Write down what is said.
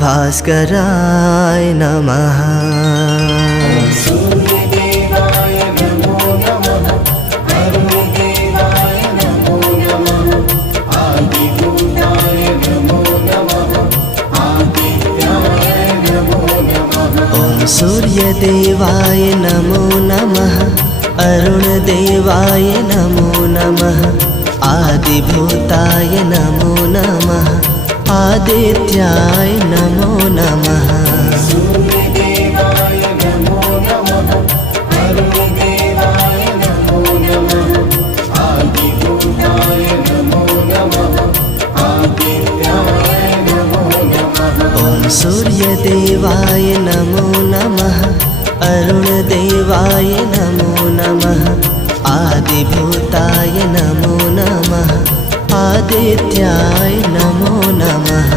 भास्कराय नमः। सूर्यदेवाय नमो नमः। अरुणदेवाय नमो नमः। आदिभूताय नमो नमः। आदित्याय नमो नमः। ॐ सूर्यदेवाय नमो नमः। अरुणदेवाय नमो नमः। आदिभूताय नमो नमः। आदित्याय नमो नमः। सूर्यदेवाय नमो नमः। अरुणदेवाय नमो नमः। आदिभूताय नमो नमः। आदित्याय नमो नमः। ॐ सूर्यदेवाय नमो नमः। अरुणदेवाय नमो नमः। आदिभूताय नमो नमः। आदित्याय नमो नमः।